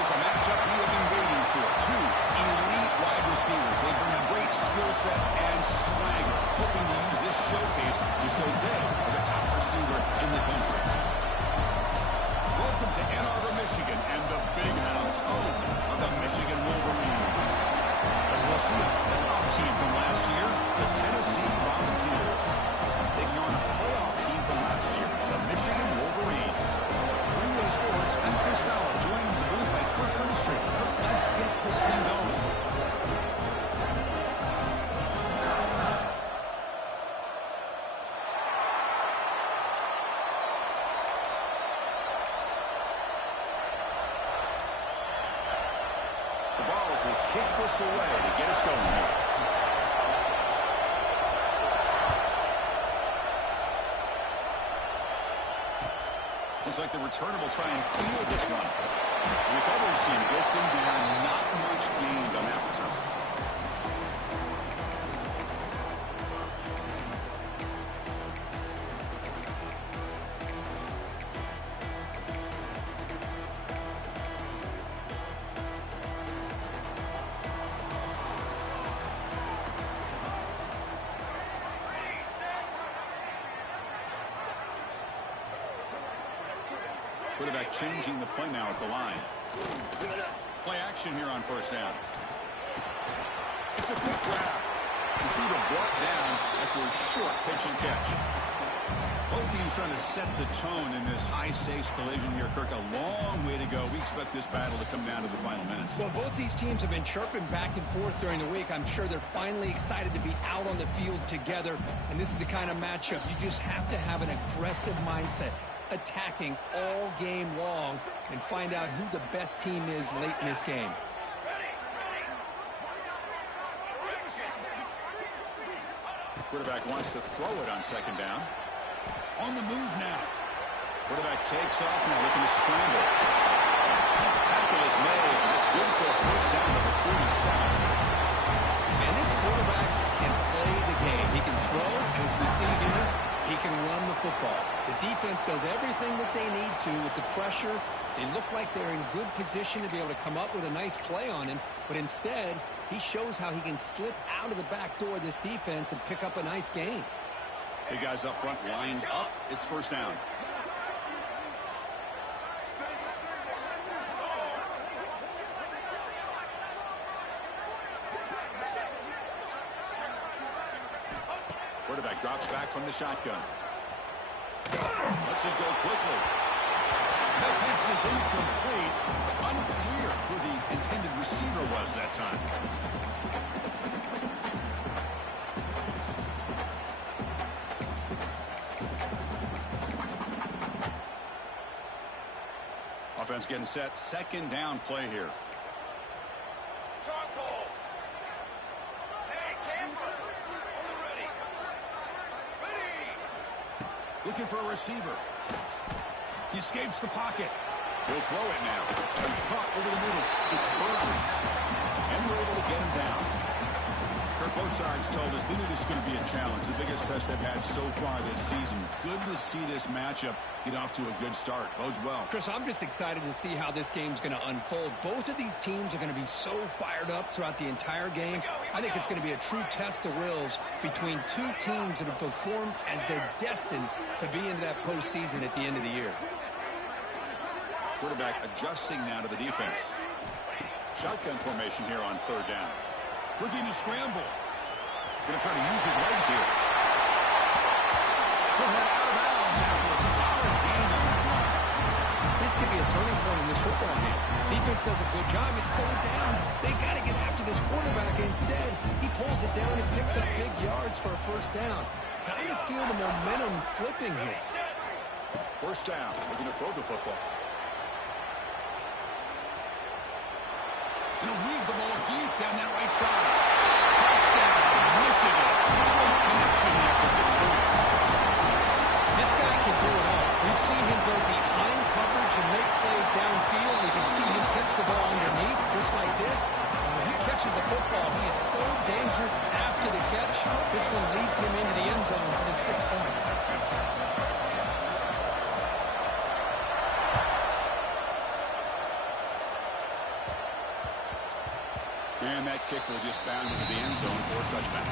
is a matchup we have been waiting for. Two elite wide receivers. They bring a great skill set and swagger, hoping to use this showcase to show they are the top receiver in the country. Welcome to Ann Arbor, Michigan, and the big house, home of the Michigan Wolverines. As we'll see a playoff team from last year, the Tennessee Volunteers. Taking on a playoff team from last year, the Michigan Wolverines. Greenway Sports, I'm Chris Fowler, joined in the booth by Kirk Hermstreet. Let's get this thing going. The Balls will kick this away to get us going here. Looks like the returner will try and field this one. The recovery team gets him down. Not much gained on that return. Quarterback changing the play now at the line. Play action here on first down. It's a quick grab. Receiver brought down after a short pitch and catch. Both teams trying to set the tone in this high-stakes collision here, Kirk. A long way to go. We expect this battle to come down to the final minutes. Well, both these teams have been chirping back and forth during the week. I'm sure they're finally excited to be out on the field together. And this is the kind of matchup you just have to have an aggressive mindset, attacking all game long, and find out who the best team is late in this game. Quarterback wants to throw it on second down. On the move now. Quarterback takes off now, looking to scramble. Tackle is made, and it's good for a first down to the 47. And this quarterback can play the game. He can throw, and as we see here, he can run the football. The defense does everything that they need to with the pressure. They look like they're in good position to be able to come up with a nice play on him, but instead, he shows how he can slip out of the back door of this defense and pick up a nice gain. Big guys up front lined up. It's first down. Quarterback drops back from the shotgun. Lets it go quickly. That pass is incomplete. Unclear who the intended receiver was that time. Offense getting set. Second down play here. Looking for a receiver. He escapes the pocket. He'll throw it now. Caught over the middle. It's Burns. And we're able to get him down. Kirk, both sides told us they knew this was going to be a challenge. The biggest test they've had so far this season. Good to see this matchup get off to a good start. Bodes well. Chris, I'm just excited to see how this game's going to unfold. Both of these teams are going to be so fired up throughout the entire game. I think it's going to be a true test of wills between two teams that have performed as they're destined to be into that postseason at the end of the year. Quarterback adjusting now to the defense. Shotgun formation here on third down. Looking to scramble. Going to try to use his legs here. He'll head out of bounds after a solid gain on that run. This could be a turning point in this football game. Defense does a good job. It's third down. They got to get after this quarterback. Instead, he pulls it down and picks up big yards for a first down. Kind of feel the momentum flipping here. First down. Looking to throw the football. He'll leave the ball deep down that right side. Touchdown, Michigan. Good connection there for 6 points. This guy can do it all. We've seen him go behind coverage and make plays downfield. We can see him catch the ball underneath, just like this. And when he catches the football, he is so dangerous after the catch. This one leads him into the end zone for the 6 points. And that kick will just bound into the end zone for a touchback.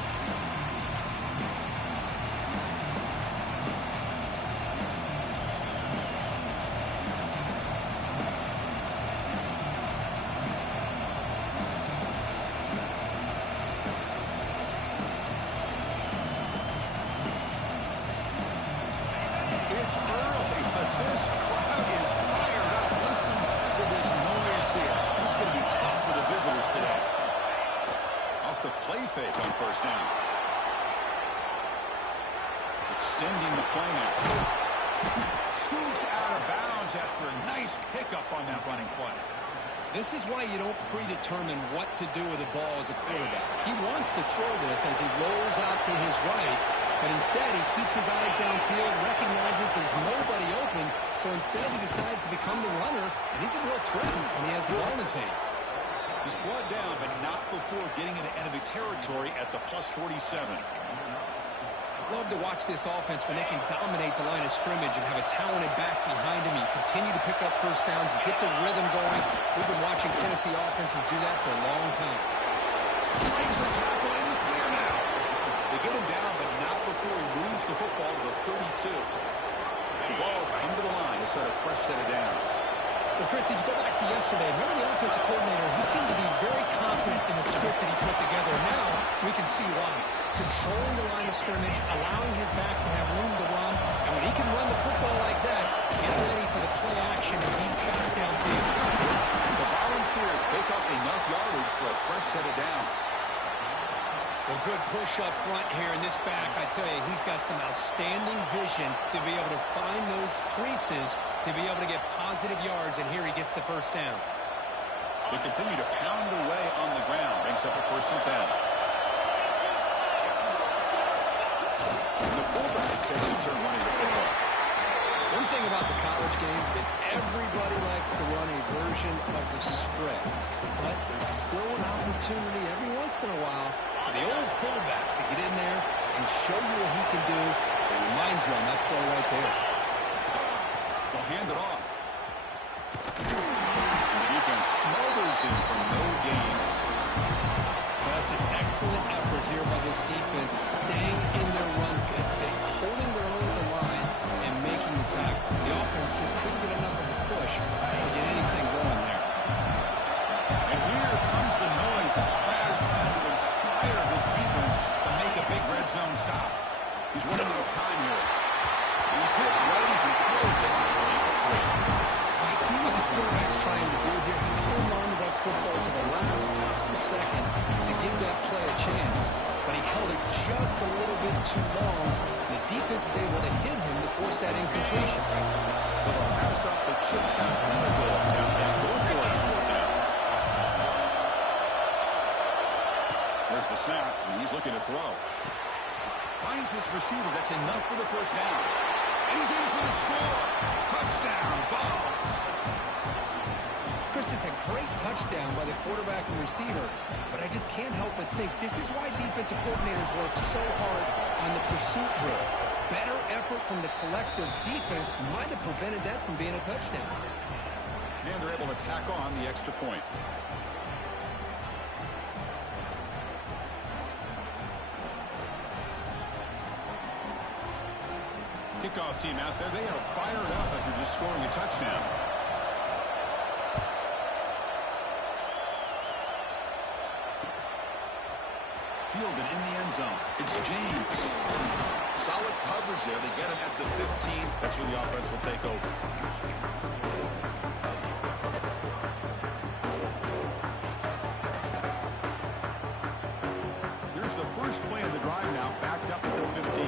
It's early, but this crowd is fired up. Listen to this noise here. This is going to be tough for the visitors today. Off the play fake on first down. Extending the play now. Scoops out of bounds after a nice pickup on that running play. This is why you don't predetermine what to do with the ball as a quarterback. He wants to throw this as he rolls out to his right, but instead he keeps his eyes downfield, recognizes there's nobody open, so instead he decides to become the runner, and he's a real threat when he has the ball in his hands. He's brought down, but not before getting into enemy territory at the plus 47. Love to watch this offense when they can dominate the line of scrimmage and have a talented back behind him. You continue to pick up first downs, you get the rhythm going. We've been watching Tennessee offenses do that for a long time. Breaks the tackle in the clear now. They get him down, but not before he moves the football to the 32. The ball's come to the line to set a fresh set of downs. Well, Chris, if you go back to yesterday, remember the offensive coordinator, he seemed to be very confident in the script that he put together. Now we can see why. Controlling the line of scrimmage, allowing his back to have room to run, and when he can run the football like that, get ready for the play action and deep shots downfield. The Volunteers pick up enough yardage for a fresh set of downs. Well, good push up front here in this back. I tell you, he's got some outstanding vision to be able to find those creases, to be able to get positive yards, and here he gets the first down. They continue to pound away on the ground. Brings up a 1st and 10. The fullback takes a turn running the football. One thing about the college game is everybody likes to run a version of the spread. But there's still an opportunity every once in a while for the old fullback to get in there and show you what he can do. It reminds you on that play right there. They'll hand it off. And the defense smothers him for no gain. That's an excellent effort here by this defense, staying in their run fits, holding their own at the line and making the tackle. The offense just couldn't get enough of a push to get anything going there. And here comes the noise. This crowd is trying to inspire this defense to make a big red zone stop. He's running out of time here. He's hit, runs, and throws it. I see what the quarterback's trying to do here. He's holding on to that football to the last possible second to give that play a chance. But he held it just a little bit too long. The defense is able to hit him to force that incompletion. So they'll pass up the chip shot field goal attempt and go for it on 4th down. There's the snap, and he's looking to throw. Finds his receiver. That's enough for the first down. And he's in for the score. Touchdown, Vols. Chris, is a great touchdown by the quarterback and receiver, but I just can't help but think this is why defensive coordinators work so hard on the pursuit drill. Better effort from the collective defense might have prevented that from being a touchdown. And they're able to tack on the extra point. Kickoff team out there, they are fired up after just scoring a touchdown. Fielded in the end zone. It's James. Solid coverage there. They get him at the 15. That's where the offense will take over. Here's the first play of the drive now, backed up at the 15.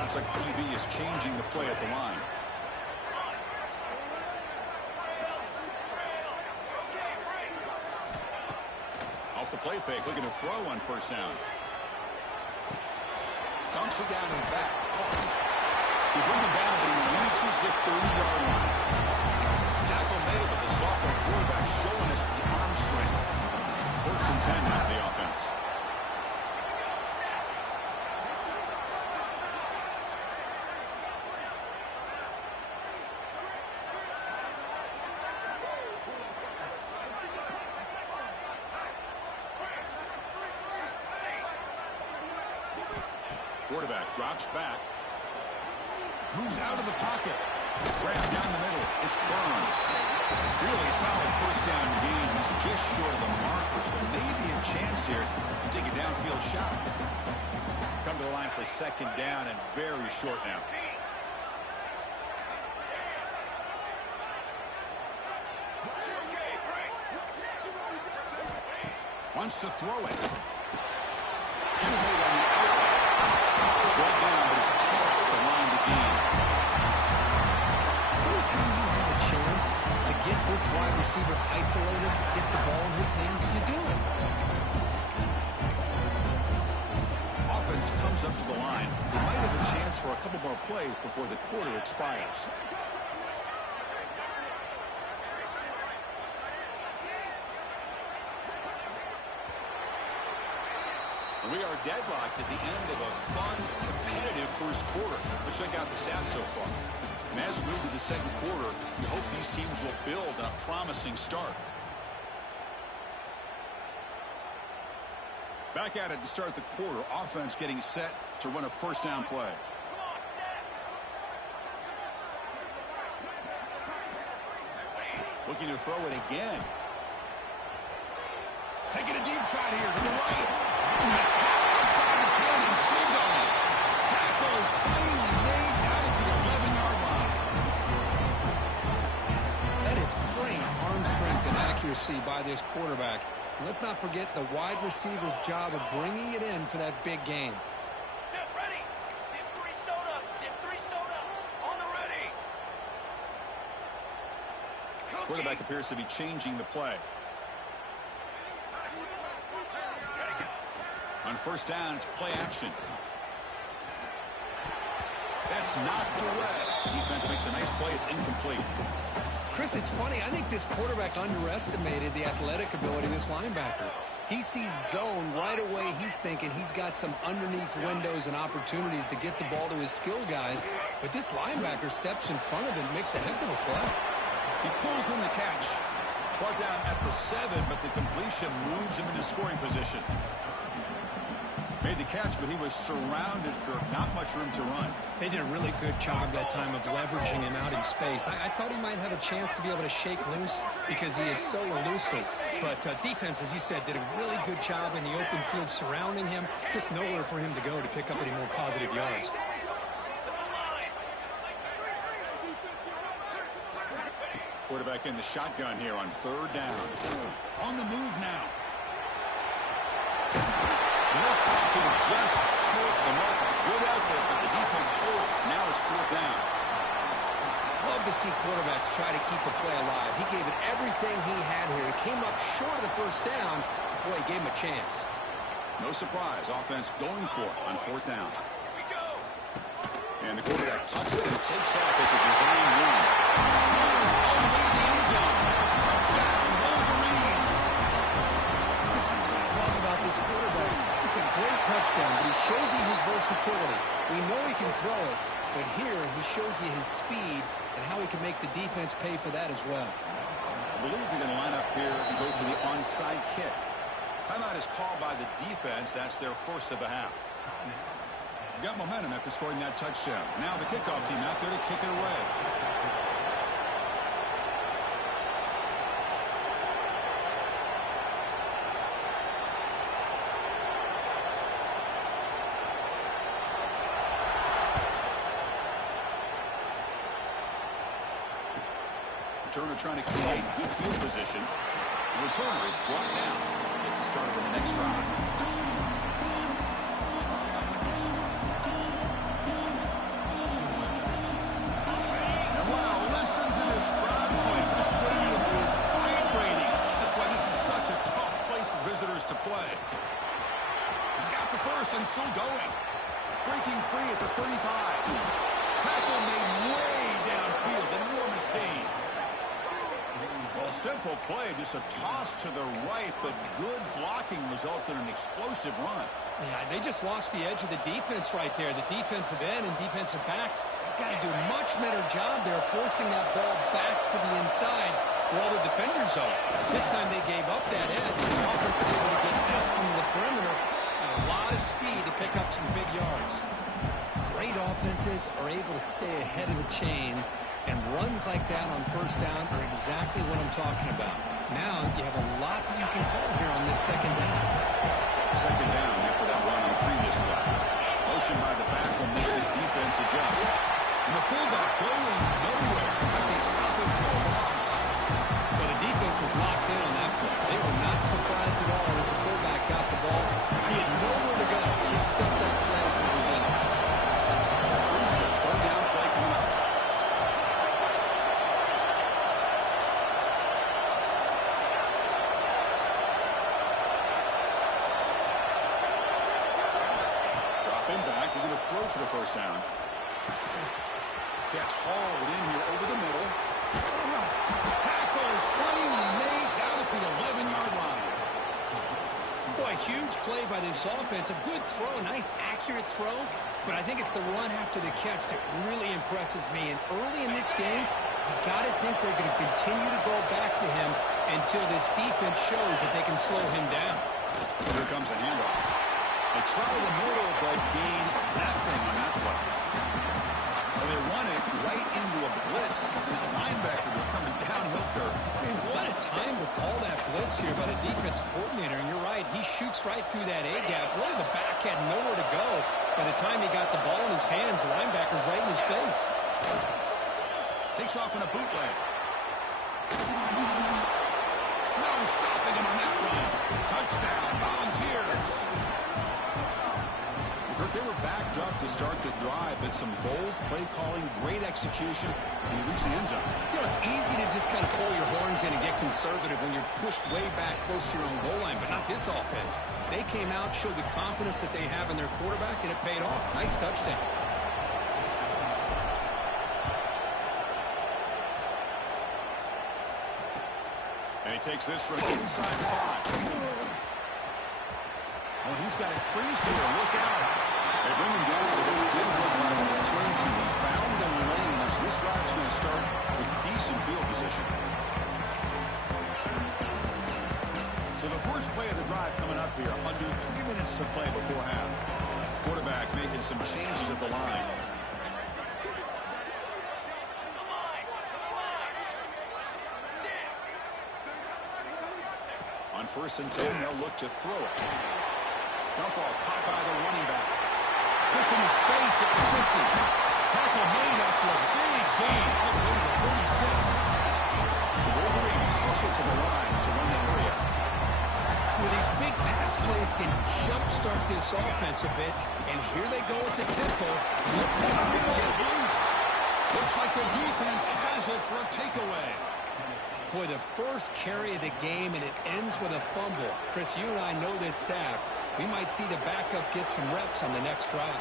Looks like the QB is changing the play at the line. Off the play fake, looking to throw on first down. Dumps it down in the back. He brings him down, but he reaches the 30-yard line. Tackle made, but the sophomore quarterback showing us the arm strength. 1st and 10 now for the offense. Quarterback drops back. Moves out of the pocket. Grab down the middle. It's Burns. Really solid first down gain. He's just short of the marker, so maybe a chance here to take a downfield shot. Come to the line for second down and very short now. Wants to throw it. He's made on the outlet. Brought down, but it's past the line to gain. Anytime you have a chance to get this wide receiver isolated, to get the ball in his hands, you do it. Offense comes up to the line. They might have a chance for a couple more plays before the quarter expires. We are deadlocked at the end of a fun, competitive first quarter. Let's check out the stats so far. And as we move to the second quarter, we hope these teams will build on a promising start. Back at it to start the quarter. Offense getting set to run a first down play. Looking to throw it again. Taking a deep shot here to the right. That's caught outside the 10 and still going. Tackle is finally made down at the 11-yard line. That is great arm strength and accuracy by this quarterback. And let's not forget the wide receiver's job of bringing it in for that big game. Ready. Dip 3 soda. Dip 3 soda. On the ready. Quarterback appears to be changing the play. On first down, it's play action. That's knocked away. Defense makes a nice play. It's incomplete. Chris, it's funny. I think this quarterback underestimated the athletic ability of this linebacker. He sees zone right away. He's thinking he's got some underneath windows and opportunities to get the ball to his skill guys. But this linebacker steps in front of him and makes a heck of a play. He pulls in the catch. Brought down at the 7, but the completion moves him into scoring position. Made the catch, but he was surrounded, Kirk. Not much room to run. They did a really good job that time of leveraging him out in space. I thought he might have a chance to be able to shake loose because he is so elusive. But defense, as you said, did a really good job in the open field surrounding him. Just nowhere for him to go to pick up any more positive yards. Quarterback in the shotgun here on third down. On the move now. No stopping, just short of the mark. Good effort, but the defense holds. Now it's fourth down. Love to see quarterbacks try to keep a play alive. He gave it everything he had here. He came up short of the first down. Boy, he gave him a chance. No surprise. Offense going for it on fourth down. And the quarterback tucks it and takes off as a design run. Runs all the way to the end zone. Touchdown, Wolverines. That's what I love about this quarterback. It's a great touchdown, but he shows you his versatility. We know he can throw it, but here he shows you his speed and how he can make the defense pay for that as well. I believe they're going to line up here and go for the onside kick. Timeout is called by the defense. That's their first of the half. Got momentum after scoring that touchdown. Now the kickoff team out there to kick it away. Returner trying to create good field position. The returner is brought down. Gets a start for the next drive. And wow, listen to this crowd noise. The stadium is vibrating. That's why this is such a tough place for visitors to play. He's got the first and still going. Breaking free at the 35. Tackle made way downfield. Enormous gain. Well, simple play, just a toss to the right, but good blocking results in an explosive run. Yeah, they just lost the edge of the defense right there. The defensive end and defensive backs, they've got to do a much better job there forcing that ball back to the inside while the defenders zone. This time they gave up that edge. The offense was able to get out into the perimeter at a lot of speed to pick up some big yards. offenses are able to stay ahead of the chains, and runs like that on first down are exactly what I'm talking about. Now you have a lot that you can call here on this second down. Second down after that run on the previous play. Motion by the back will make the defense adjust. And the fullback going nowhere. But they stop it for a loss. But the defense was locked in on that play. They were not surprised at all that the fullback got the ball. He had nowhere to go. He stuffed that play from the beginning. Crucial third down play coming up. Dropping back. They're going to throw for the first down. Catch hauled in here over the middle. Tackle is finally made down at the 11-yard line. Boy, huge play by this offense. A good throw, a nice accurate throw. But I think it's the run after the catch that really impresses me. And early in this game, you got to think they're going to continue to go back to him until this defense shows that they can slow him down. Here comes a handoff. They try the middle, but gain nothing on that play. Well, they run it right into a blitz. And the linebacker was coming downhill curve. I mean, what a time to call that blitz here by the defensive coordinator. And you're right, he shoots right through that A-gap. Really, the back had nowhere to go. By the time he got the ball in his hands, the linebacker's right in his face. Takes off in a bootleg. No stopping him on that run. Touchdown, Volunteers. Kirk, they were backed up to start the drive, but some bold play calling, great execution, and he reached the end zone. You know, it's easy to just kind of pull your horns in and get conservative when you're pushed way back close to your own goal line, but not this offense. They came out, showed the confidence that they have in their quarterback, and it paid off. Nice touchdown. And he takes this from inside 5. Oh, he's got a crease here. Look out. They bring him down with this good look by the return team. He found the lane, so this drive's going to start with decent field position. So the first play of the drive coming up here. Under 3 minutes to play before half. Quarterback making some changes at the line. On 1st and 10, they'll look to throw it. Dump off caught by the running back. Puts into space at the 50. Tackle made after a big gain all the way to the 36. The Wolverines hustle to the line to run the area. Well, these big pass plays can jumpstart this offense a bit, and here they go with the tempo. Look like the ball is loose. Looks like the defense has it for a takeaway. Boy, the first carry of the game, and it ends with a fumble. Chris, you and I know this staff. We might see the backup get some reps on the next drive.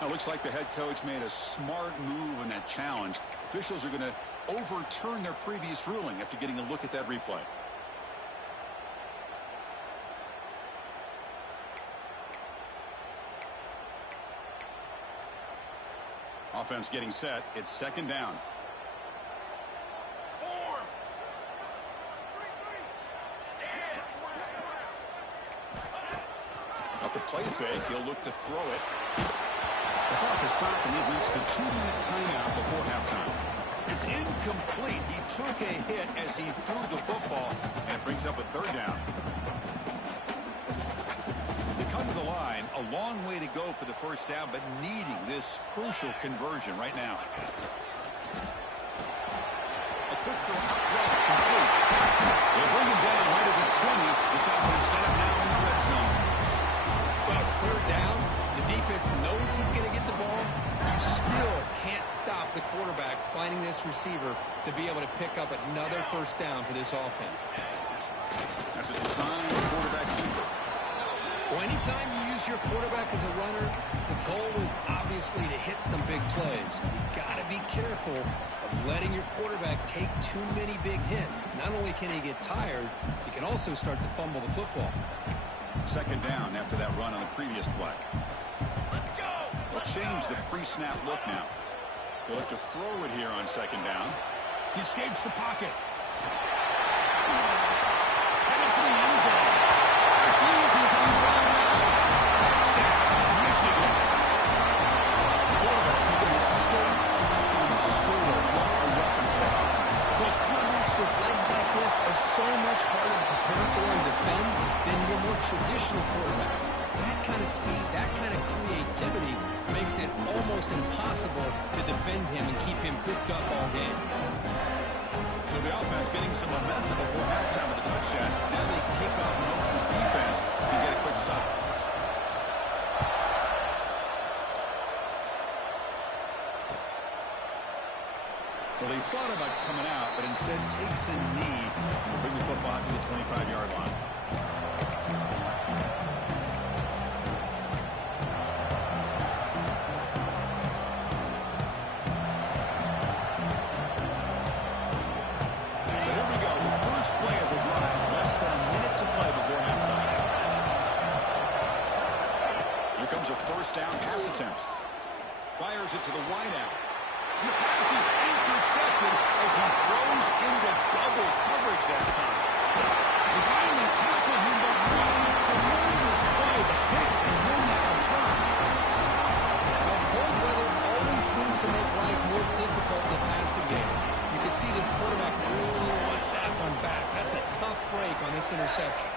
Now, looks like the head coach made a smart move in that challenge. Officials are going to overturn their previous ruling after getting a look at that replay. Offense getting set. It's 2nd down. Off the play fake, he'll look to throw it. The clock is stopped, and we've reached the 2-minute timeout before halftime. It's incomplete. He took a hit as he threw the football, and it brings up a 3rd down. They come to the line, a long way to go for the 1st down, but needing this crucial conversion right now. A quick throw out left, complete. They bring him down right at the 20. This offense set up now in the red zone. Well, it's 3rd down. The defense knows he's going to get the ball. You still can't stop the quarterback finding this receiver to be able to pick up another 1st down for this offense. That's a design quarterback keeper. Well, anytime you use your quarterback as a runner, the goal is obviously to hit some big plays. You've got to be careful of letting your quarterback take too many big hits. Not only can he get tired, he can also start to fumble the football. 2nd down after that run on the previous play. They'll change the pre-snap look now. They'll look to throw it here on second down. He escapes the pocket. Headed for the end zone. Refusing to be brought down. Touchdown, Michigan. Quarterback can escape and score. What a weapon for that offense. Well, quarterbacks with legs like this are so much harder to prepare for and defend than your more traditional quarterbacks. That kind of speed, that kind of creativity makes it almost impossible to defend him and keep him cooped up all game. So the offense getting some momentum before halftime with the touchdown. Now they kick off and hope for the defense to get a quick stop. Well, they thought about coming out, but instead takes a knee and will bring the football to the 25-yard line. So here we go, the first play of the drive. Less than a minute to play before halftime. Here comes a first down pass attempt. Fires it to the wideout. And the pass is intercepted as he throws into double coverage that time. They finally tackle him, but what a tremendous play to pick and win that return. Now, cold weather always seems to make life more difficult in the passing game. You can see this quarterback really wants that one back. That's a tough break on this interception.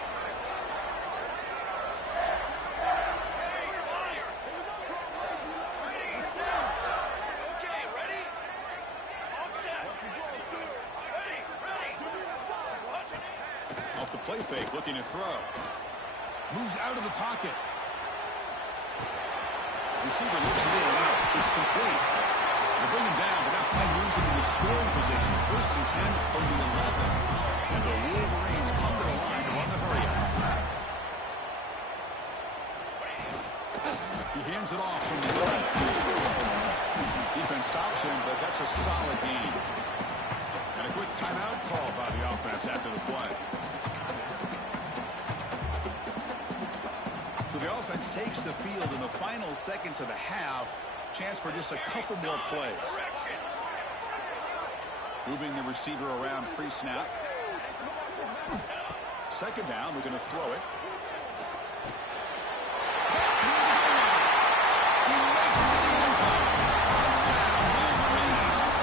Off the play fake, looking to throw. Moves out of the pocket. Receiver looks it in and out. It's complete. They bring him down, but that play moves him into scoring position. First and 10 from the 11. And the Wolverines come to the line to run the hurry up. He hands it off from the 11. Defense stops him, but that's a solid gain. And a quick timeout call by the offense after the play. So the offense takes the field in the final seconds of the half. Chance for just a couple more plays. Moving the receiver around pre-snap. Second down, we're going to throw it. He makes it to the end zone. Touchdown, Wolverines.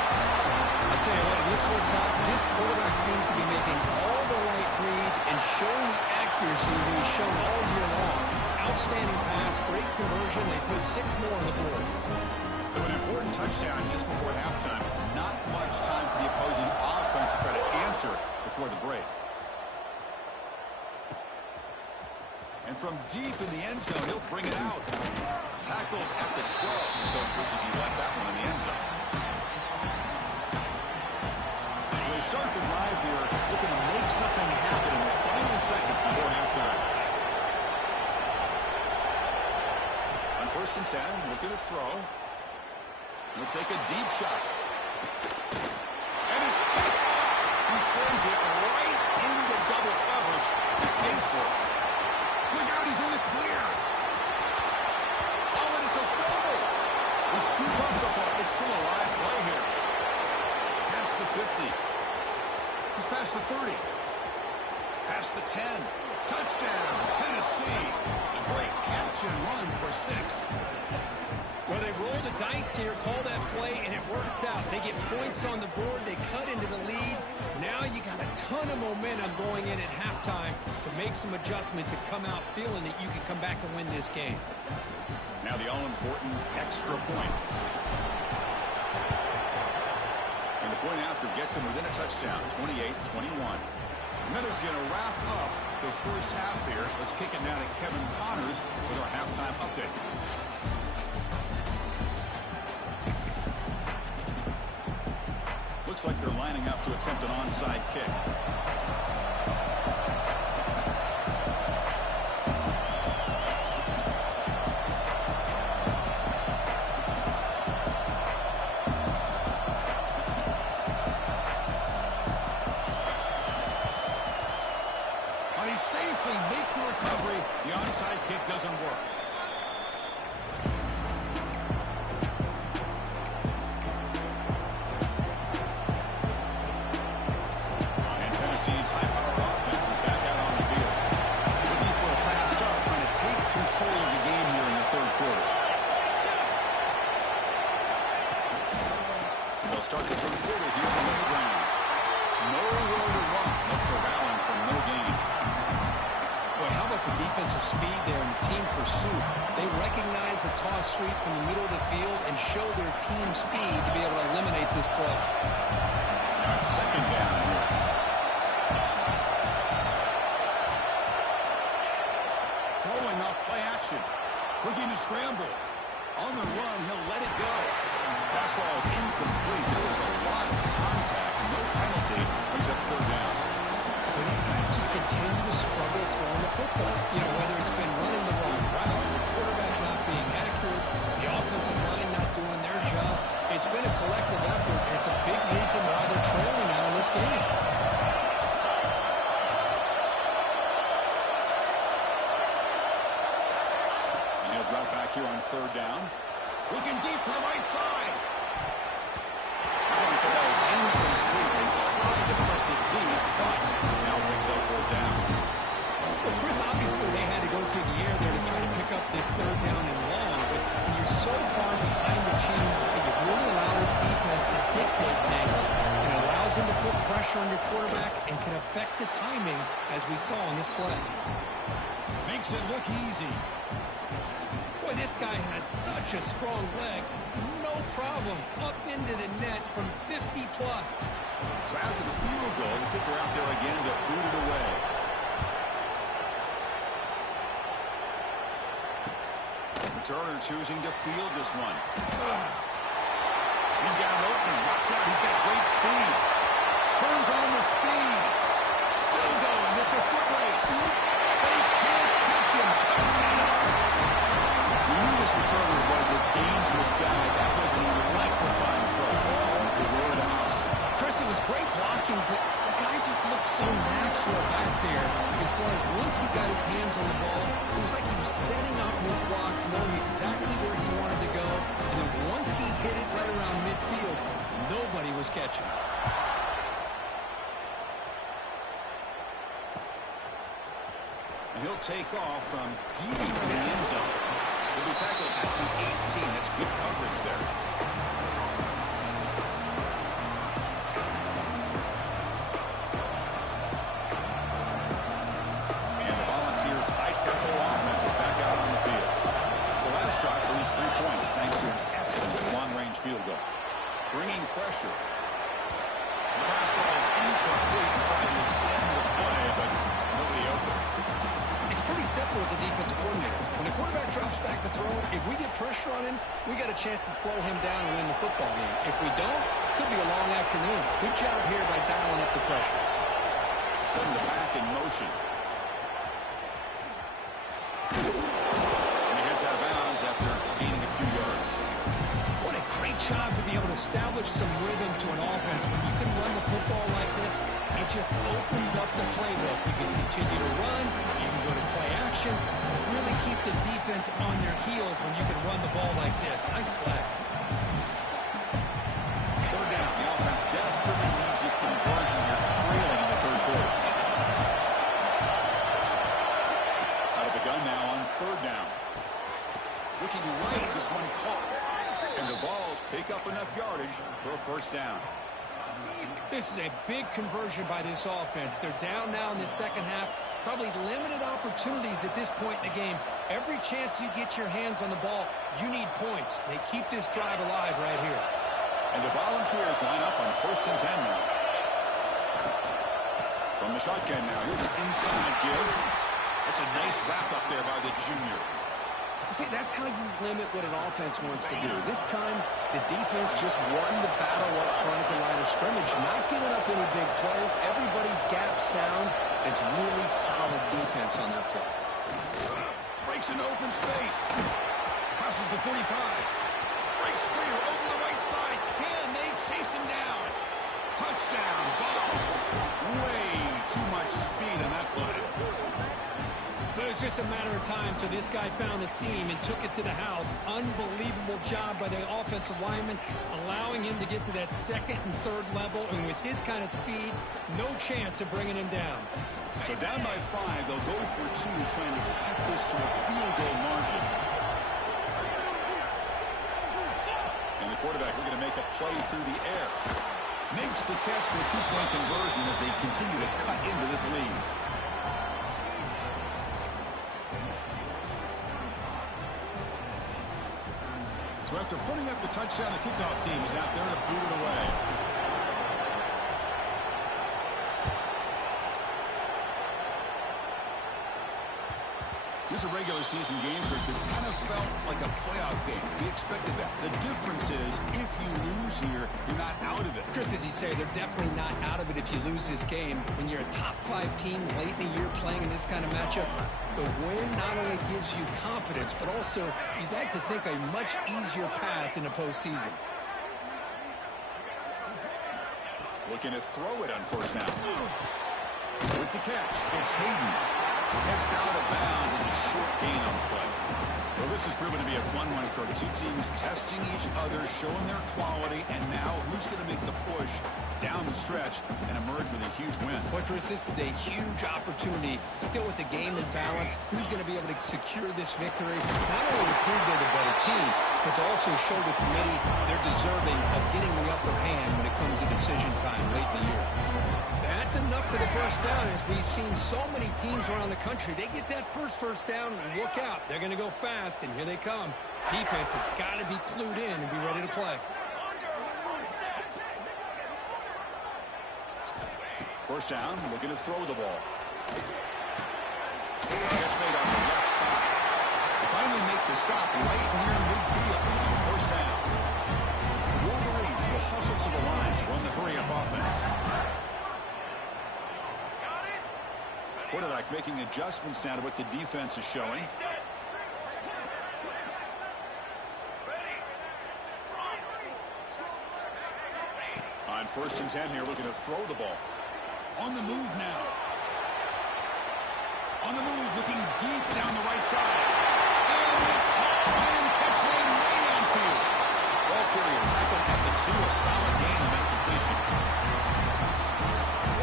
I'll tell you what, in this first half, this quarterback seemed to be making all the right reads and showing the accuracy that he's shown all year long. Outstanding pass, great conversion. They put 6 more on the board. So an important touchdown just before halftime. Not much time for the opposing offense to try to answer before the break. And from deep in the end zone, he'll bring it out. Tackled at the 12. Coach wishes he left that one in the end zone. So they start the drive here, looking to make something happen in the final seconds before halftime. On first and 10, looking to throw. He'll take a deep shot. And it's picked off. He throws it right into double coverage. He pays for it. Look out, he's in the clear. Oh, and it's a fumble. He scooped up the ball. It's still a live play here. Past the 50. He's past the 30. Past the 10. Touchdown, Tennessee. A great catch and run for 6. Well, they roll the dice here, call that play, and it works out. They get points on the board. They cut into the lead. Now you got a ton of momentum going in at halftime to make some adjustments and come out feeling that you can come back and win this game. Now the all-important extra point. And the point after gets him within a touchdown, 28-21. And that is going to wrap up the first half here. Let's kick it now to Kevin Connors with our halftime update. Looks like they're lining up to attempt an onside kick. When he safely makes the recovery, the onside kick doesn't work. start the third quarter here on the ground. Nowhere to run. They're corralling from no gain. Boy, how about the defensive speed there and team pursuit? They recognize the toss sweep from the middle of the field and show their team speed to be able to eliminate this play. Now it's second down here. Throwing up play action. Looking to scramble. On the run, he'll let it go. Fastball is incomplete. There was a lot of contact. No penalty. Brings up third down. But these guys just continue to struggle throwing the football. You know, whether it's been running the wrong route, the quarterback not being accurate, the offensive line not doing their job. It's been a collective effort. It's a big reason why they're trailing now in this game. And he'll drop back here on third down. Looking deep to the right side. That one falls incomplete. They tried to press it deep, but now brings up fourth down. Well, Chris, obviously they had to go through the air there to try to pick up this third down and long, but when you're so far behind the chains, you really allow this defense to dictate things. It allows them to put pressure on your quarterback and can affect the timing, as we saw in this play. Makes it look easy. Boy, this guy has such a strong leg. No problem. Up into the net from 50 plus. So after the field goal, the kicker out there again to boot it away. Turner choosing to field this one. He's got an opening. Watch out. He's got great speed. Turns on the speed. Still going. It's a foot race. They can't catch him. Touchdown. We knew this returner was a dangerous guy. That was an electrifying play. The roar of the house. Chris, it was great blocking, but the guy just looked so natural back there. As far as once he got his hands on the ball, it was like he was setting up his blocks, knowing exactly where he wanted to go. And then once he hit it right around midfield, nobody was catching. And he'll take off from deep in the end zone. He'll be tackled at the 18. That's good coverage there. And the Volunteers' high-tempo offense is back out on the field. The last drive produced 3 points thanks to an excellent long-range field goal. Bringing pressure. The pass ball is incomplete, trying to extend the play, but nobody open. It's pretty simple as a defensive coordinator. When the quarterback drops back to throw, if we get pressure on him, we got a chance to slow him down and win the football game. If we don't, it could be a long afternoon. Good job here by dialing up the pressure. Send the back in motion. And he heads out of bounds after gaining a few yards. What a great job to be able to establish some rhythm to an offense. When you can run the football like this, it just opens up the playbook. You can continue to run, you can go to play action, and really keep the defense on their heels when you can run the ball like this. Nice play. Third down. The offense desperately needs a conversion. They're trailing in the third quarter. Out of the gun now on third down. Looking right, this one caught. And the Vols pick up enough yardage for a first down. This is a big conversion by this offense. They're down now in the second half. Probably limited opportunities at this point in the game. Every chance you get your hands on the ball, you need points. They keep this drive alive right here. And the Volunteers line up on 1st and 10 now. From the shotgun now, here's an inside give. That's a nice wrap up there by the junior. See, that's how you limit what an offense wants to do. This time, the defense just won the battle up front at the line of scrimmage, not giving up any big plays. Everybody's gap sound. It's really solid defense on that play. Breaks into open space. Passes the 45. Breaks clear over the right side. Can they chase him down? Touchdown, Vols. Way too much speed on that play. But it was just a matter of time till this guy found a seam and took it to the house. Unbelievable job by the offensive lineman, allowing him to get to that second and third level. And with his kind of speed, no chance of bringing him down. So down by 5, they'll go for 2, trying to cut this to a field goal margin. And the quarterback looking to make a play through the air. Makes the catch for the two-point conversion as they continue to cut into this lead. So after putting up the touchdown, the kickoff team is out there to boot it away. This is a regular season game group that's kind of felt like a playoff game. We expected that. The difference is, if you lose here, you're not out of it. Chris, as you say, they're definitely not out of it if you lose this game. When you're a top-5 team late in the year playing in this kind of matchup, the win not only gives you confidence, but also you'd like to think a much easier path in the postseason. Looking to throw it on first down. With the catch, it's Hayden. It's out of bounds and a short gain on the play. Well, this has proven to be a fun one for two teams testing each other, showing their quality, and now who's going to make the push down the stretch and emerge with a huge win. Boy, Chris, this is a huge opportunity. Still with the game in balance, who's going to be able to secure this victory? Not only to prove they're the better team, but to also show the committee they're deserving of getting the upper hand when it comes to decision time late in the year. That's enough for the first down, as we've seen so many teams around the country. They get that first down, look out. They're going to go fast, and here they come. Defense has got to be clued in and be ready to play. First down, looking to throw the ball. Catch made on the left side. They finally make the stop right near midfield on first down. The Wolverines will hustle to the line to run the hurry-up offense. Quarterback making adjustments now to what the defense is showing. On 1st and 10 here, looking to throw the ball. On the move now. On the move, looking deep down the right side. And it's high catch made way downfield. Ball carrier tackled at the 2, a solid gain on that completion.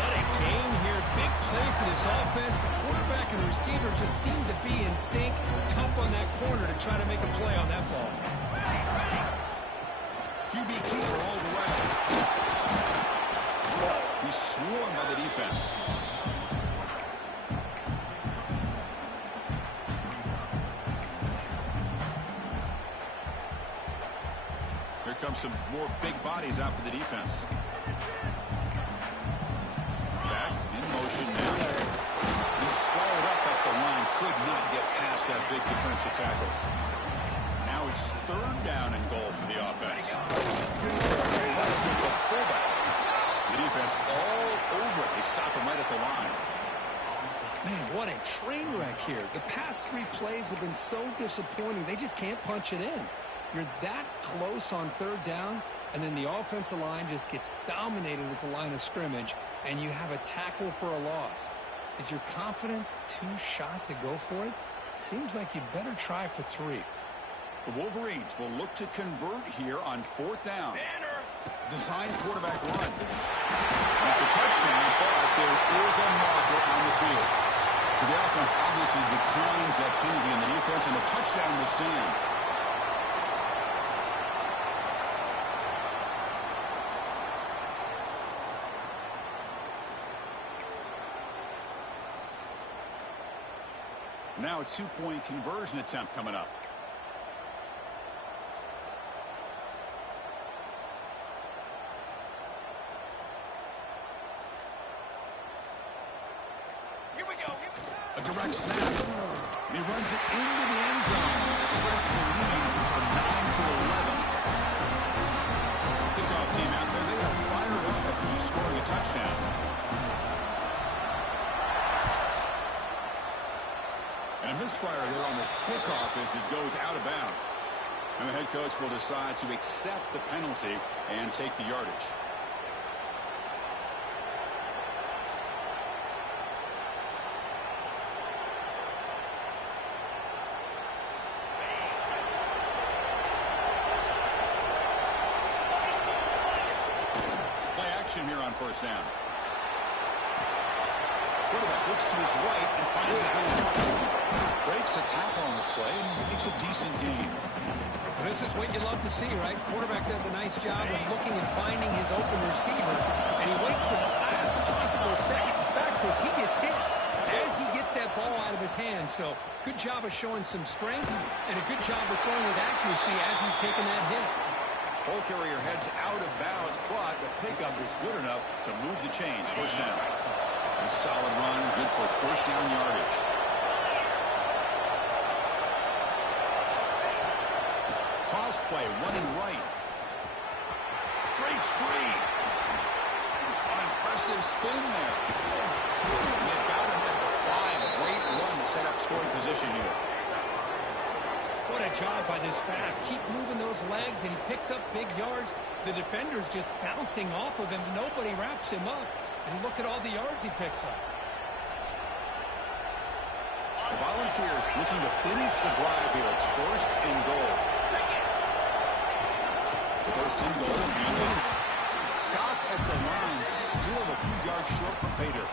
What a gain here. Big play for this offense. The quarterback and receiver just seem to be in sync. Tough on that corner to try to make a play on that ball. QB keeper all the way. He's swarmed by the defense. Here comes some more big bodies out for the defense. Back in motion now. He's swallowed up at the line. Could not get past that big defensive tackle. Now it's 3rd down and goal for the offense. With the fullback. The defense all over it. They stop him right at the line. Man, what a train wreck here. The past 3 plays have been so disappointing. They just can't punch it in. You're that close on 3rd down, and then the offensive line just gets dominated with the line of scrimmage, and you have a tackle for a loss. Is your confidence too shot to go for it? Seems like you better try for 3. The Wolverines will look to convert here on 4th down. Design quarterback run. It's a touchdown, but there is a marker on the field. So the offense obviously declines that penalty in the defense, and the touchdown will stand. Now a 2-point conversion attempt coming up. A direct snap. And he runs it into the end zone to stretch the lead from 9 to 11. Kickoff team out there, they are fired up after just scoring a touchdown. And a misfire there on the kickoff as it goes out of bounds. And the head coach will decide to accept the penalty and take the yardage. Here on 1st down. Quarterback looks to his right and finds his man. Breaks a tackle on the play and makes a decent gain. This is what you love to see, right? Quarterback does a nice job of looking and finding his open receiver, and he waits the last possible second. The fact is he gets hit as he gets that ball out of his hands. So good job of showing some strength and a good job of throwing with accuracy as he's taking that hit. Ball carrier heads out of bounds, but the pickup is good enough to move the chains. First down. A solid run, good for first down yardage. Toss play, running right. Breaks free. An impressive spin there. They've got him at the 5. Great run to set up scoring position here. What a job by this back. Keep moving those legs, and he picks up big yards. The defender's just bouncing off of him. Nobody wraps him up. And look at all the yards he picks up. The Volunteers looking to finish the drive here. It's first and goal. The first and goal. Stop at the line. Still a few yards short from Pater.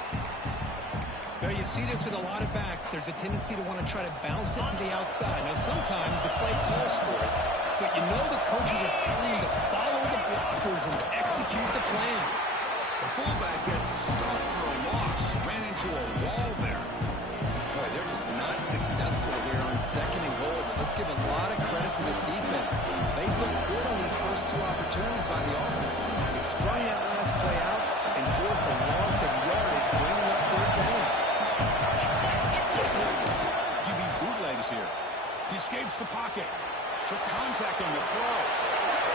Now, you see this with a lot of backs. There's a tendency to want to try to bounce it to the outside. Now, sometimes the play calls for it, but you know the coaches are telling you to follow the blockers and execute the plan. The fullback gets stuffed for a loss. Ran into a wall there. Boy, they're just not successful here on second and goal. But let's give a lot of credit to this defense. They looked good on these first 2 opportunities by the offense. They strung that last play out and forced a loss of yardage, bringing up third down. QB bootlegs here. He escapes the pocket. Took contact on the throw.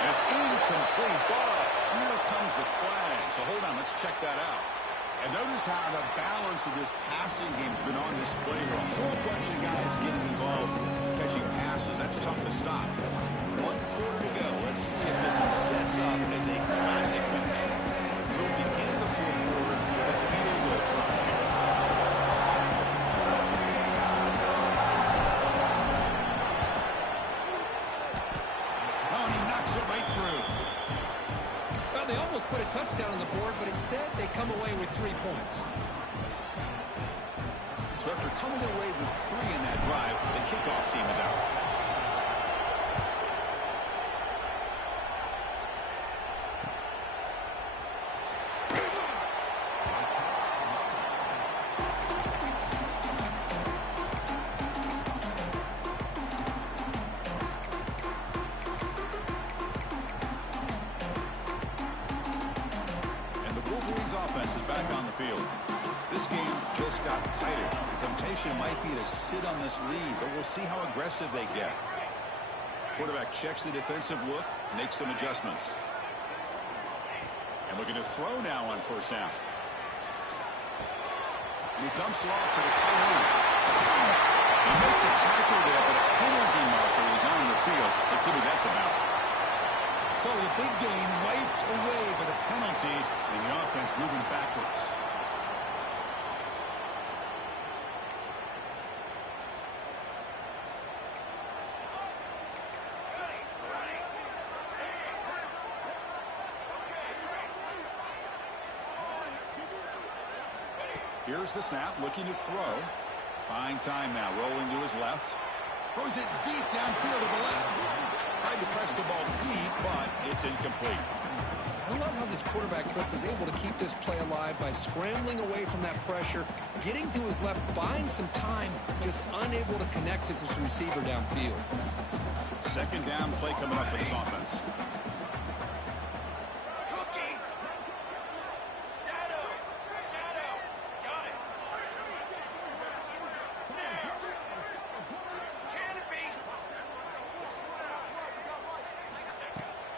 And it's incomplete, but here comes the flag. So hold on, let's check that out. And notice how the balance of this passing game's been on display here. A whole bunch of guys getting involved, catching passes. That's tough to stop. 1 quarter to go. Let's see if this one sets up as a classic finish. We'll begin the fourth quarter with a field goal try. Oh, and he knocks it right through. Well, they almost put a touchdown on the board, but instead they come away with 3 points. So after coming away with 3 in that drive, the kickoff team is out. Offense is back on the field. This game just got tighter. The temptation might be to sit on this lead, but we'll see how aggressive they get. Quarterback checks the defensive look, makes some adjustments. And looking to throw now on first down. And he dumps it off to the tight end. He makes the tackle there, but a penalty marker is on the field. Let's see what that's about. So the big gain wiped away by the penalty, and the offense moving backwards. Here's the snap, looking to throw. Buying time now, rolling to his left. Throws it deep downfield to the left. Tried to press the ball deep, but it's incomplete. I love how this quarterback, Chris, is able to keep this play alive by scrambling away from that pressure, getting to his left, buying some time, just unable to connect to his receiver downfield. Second down play coming up for this offense. Cookie. Shadow. Shadow. Got it. Canopy.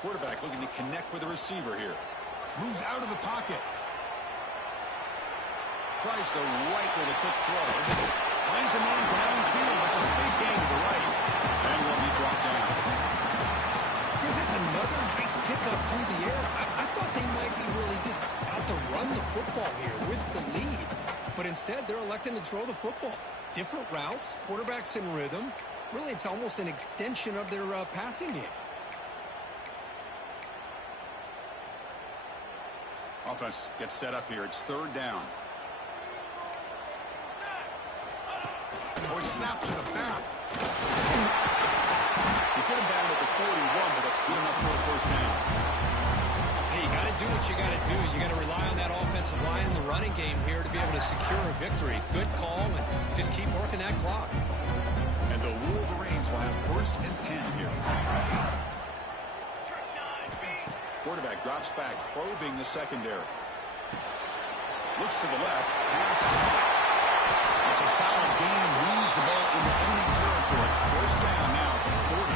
Quarterback looking to connect with the receiver here. Moves out of the pocket. Tries the right with a quick throw. Finds a man downfield. That's a big gain to the right. And will be brought down. Chris, that's another nice pickup through the air. I thought they might be really just out to run the football here with the lead. But instead, they're electing to throw the football. Different routes, quarterbacks in rhythm. Really, it's almost an extension of their passing game. Offense gets set up here. It's third down. Boy, snap to the back. You get him down at the 41, but that's good enough for a first down. Hey, you got to do what you got to do. You got to rely on that offensive line in the running game here to be able to secure a victory. Good call, and just keep working that clock. And the Wolverines will have first and 10 here. Quarterback drops back, probing the secondary. Looks to the left, pass. It's a solid gain, moves the ball into enemy territory. First down now at the 40.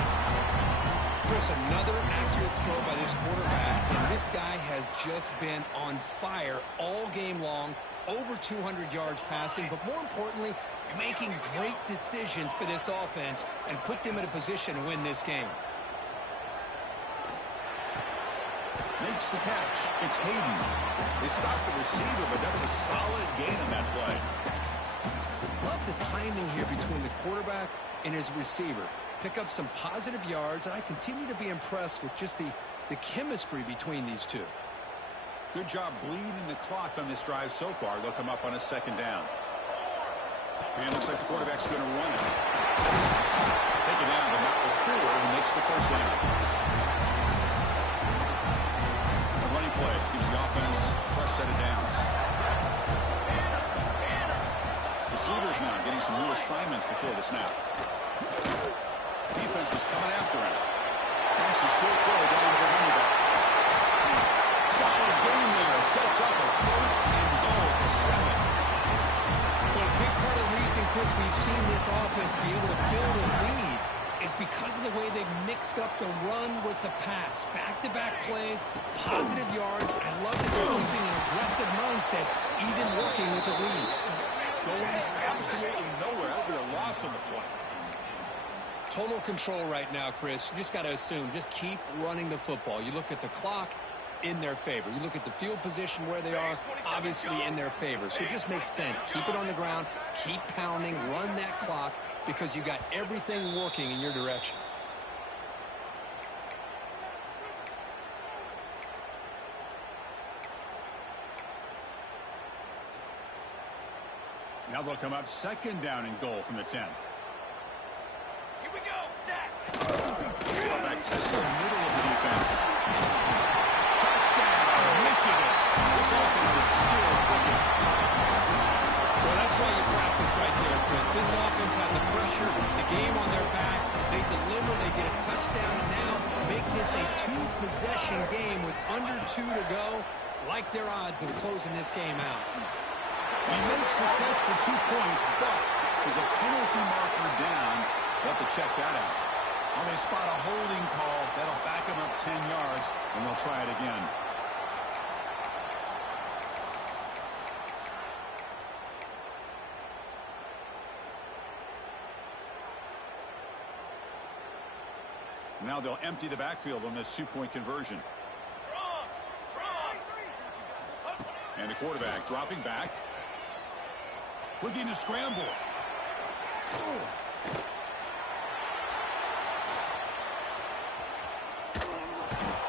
Chris, another accurate throw by this quarterback, and this guy has just been on fire all game long, over 200 yards passing, but more importantly, making great decisions for this offense and put them in a position to win this game. Makes the catch. It's Hayden. They stopped the receiver, but that was a solid gain on that play. Love the timing here between the quarterback and his receiver. Pick up some positive yards, and I continue to be impressed with just the chemistry between these two. Good job bleeding the clock on this drive so far. They'll come up on a second down. And it looks like the quarterback's going to run it. Take it down, but not before he makes the first down. A running play gives the offense a fresh set of downs. Receivers now getting some new assignments before the snap. Defense is coming after him. Takes a short throw down to the running back. Solid gain there. Sets up a first and goal at the 7. Well, a big part of the reason, Chris, we've seen this offense be able to build a lead is because of the way they've mixed up the run with the pass. Back-to-back plays, positive yards. I love that they're keeping an aggressive mindset, even working with a lead. Going absolutely nowhere. That'll be a loss on the play. Total control right now, Chris. You just got to assume, just keep running the football. You look at the clock, in their favor. You look at the field position where they are, obviously in their favor. So it just makes sense. Keep it on the ground, keep pounding, run that clock, because you got everything working in your direction. Now they'll come up second down and goal from the 10. Here we go, sack. Quarterback tests the middle of the defense. Touchdown, Michigan. This offense is still clicking. Well, that's why you practice right there, Chris. This offense had the pressure, the game on their back. They deliver, they get a touchdown, and now make this a two-possession game with under 2 to go. Like their odds of closing this game out. He makes the catch for 2 points, but there's a penalty marker down. They'll have to check that out. When they spot a holding call, that'll back them up 10 yards, and they'll try it again. Now they'll empty the backfield on this 2-point conversion. And the quarterback dropping back. Looking to scramble.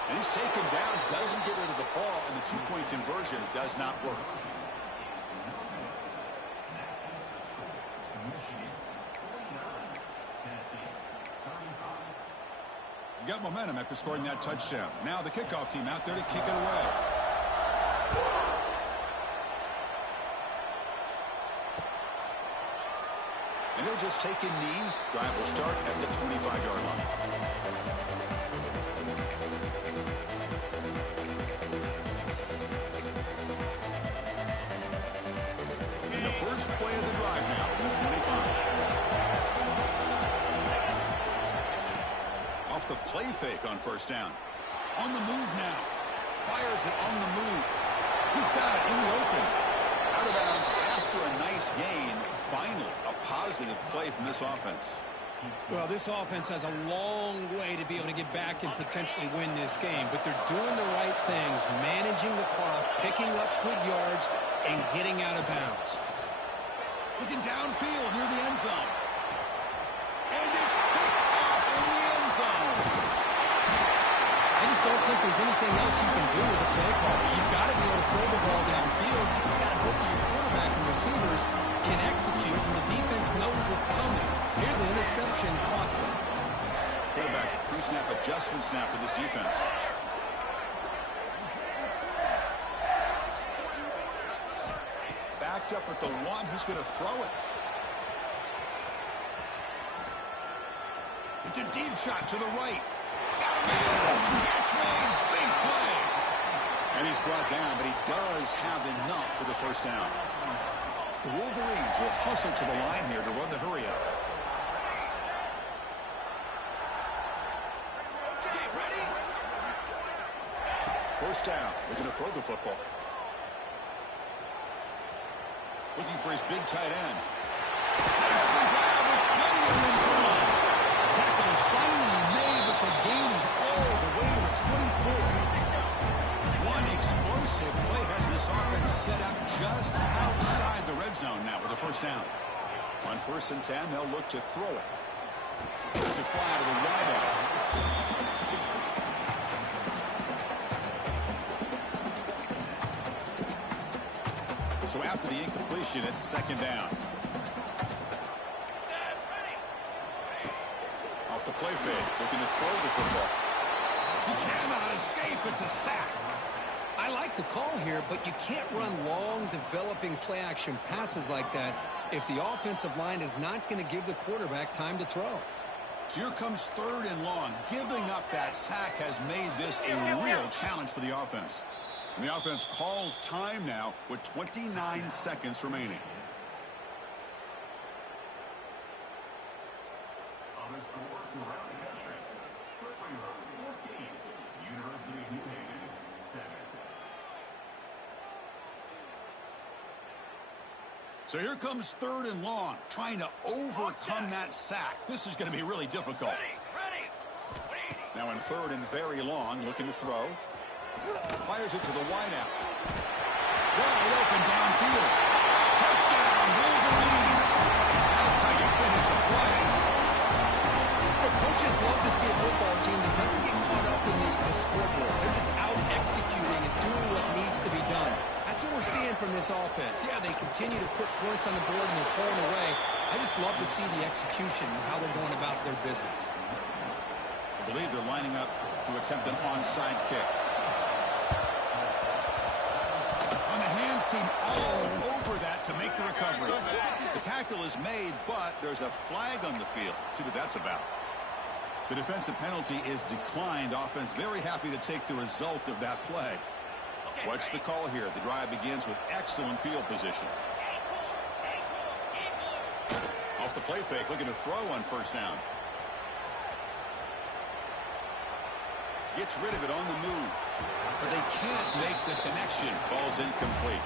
And he's taken down, doesn't get rid of the ball, and the 2-point conversion does not work. Got momentum after scoring that touchdown. Now the kickoff team out there to kick it away. And he'll just take a knee. Drive will start at the 25-yard line. And the first play of the drive now from the 25. Off the play fake on first down. On the move now. Fires it on the move. He's got it in the open. Out of bounds after a nice gain. Finally, a positive play from this offense. Well, this offense has a long way to be able to get back and potentially win this game, but they're doing the right things, managing the clock, picking up good yards, and getting out of bounds. Looking downfield near the end zone. And it's picked off in the end zone. I just don't think there's anything else you can do as a play caller. You've got to be able to throw the ball downfield. You just got to hope that your quarterback and receivers can execute, and the defense knows it's coming. Here, the interception cost them. Pre-snap adjustments now for this defense. Backed up at the one. He's going to throw it. It's a deep shot to the right. Catch made. Big play. And he's brought down, but he does have enough for the first down. The Wolverines will hustle to the line here to run the hurry up. Okay, ready? First down. They're going to throw the football. Looking for his big tight end. Makes the grab with plenty of room to run. Tackle is finally made, but the gain is all the way to the 24. One explosive play has this offense set up just outside the red zone now with a first down. On 1st and 10, they'll look to throw it. There's a fly to the wideout. So after the incompletion, it's 2nd down. Set, ready. Off the play fake, looking to throw the football. He cannot escape. It's a sack. I like the call here, but you can't run long, developing play-action passes like that if the offensive line is not going to give the quarterback time to throw. So here comes 3rd and long. Giving up that sack has made this a real challenge for the offense. And the offense calls time now with 29 seconds remaining. On the scores around the country, Slippery Road 14, University of New Haven 7. So here comes 3rd and long, trying to overcome that sack. This is going to be really difficult. Ready. Wait. Now in 3rd and very long, looking to throw. Fires it to the wideout. Wide open downfield. Touchdown, Wolverines. That's how you finish a play. Well, coaches love to see a football team that doesn't get caught up in the scoreboard. They're just out executing and doing what needs to be done. That's what we're seeing from this offense. Yeah, they continue to put points on the board and they're pulling away. I just love to see the execution and how they're going about their business. I believe they're lining up to attempt an onside kick. On the hands team all over that to make the recovery. The tackle is made, but there's a flag on the field. Let's see what that's about. The defensive penalty is declined. Offense very happy to take the result of that play. What's the call here? The drive begins with excellent field position. Off the play fake, looking to throw on 1st down. Gets rid of it on the move. But they can't make the connection. Ball's incomplete.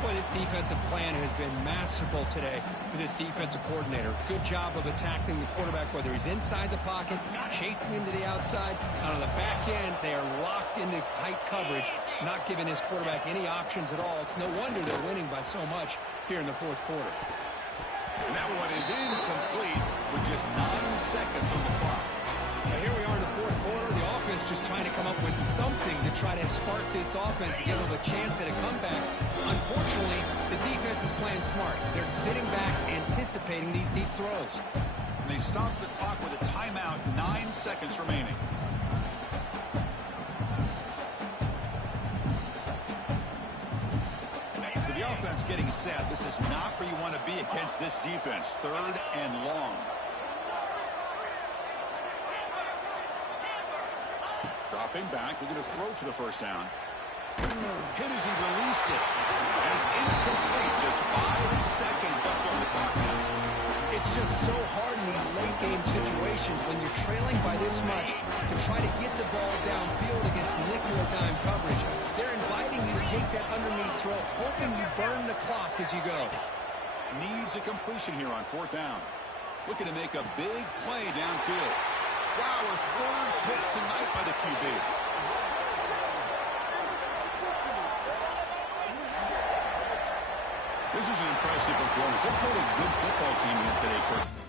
Boy, this defensive plan has been masterful today for this defensive coordinator. Good job of attacking the quarterback, whether he's inside the pocket, chasing him to the outside. Out on the back end, they are locked into tight coverage, not giving his quarterback any options at all. It's no wonder they're winning by so much here in the 4th quarter. And that one is incomplete with just 9 seconds on the clock. Now here we are in the 4th quarter. The offense just trying to come up with something to try to spark this offense and give them a chance at a comeback. Unfortunately, the defense is playing smart. They're sitting back, anticipating these deep throws. And they stop the clock with a timeout, 9 seconds remaining. So the offense getting set. This is not where you want to be against this defense. 3rd and long. Dropping back, looking to throw for the first down. Hit as he released it. And it's incomplete. Just 5 seconds left on the clock now. It's just so hard in these late-game situations when you're trailing by this much to try to get the ball downfield against nickel or dime coverage. They're inviting you to take that underneath throw, hoping you burn the clock as you go. Needs a completion here on 4th down. Looking to make a big play downfield. Wow, a 3rd pick tonight by the QB. This is an impressive performance. They've played a good football team here today, Kirk.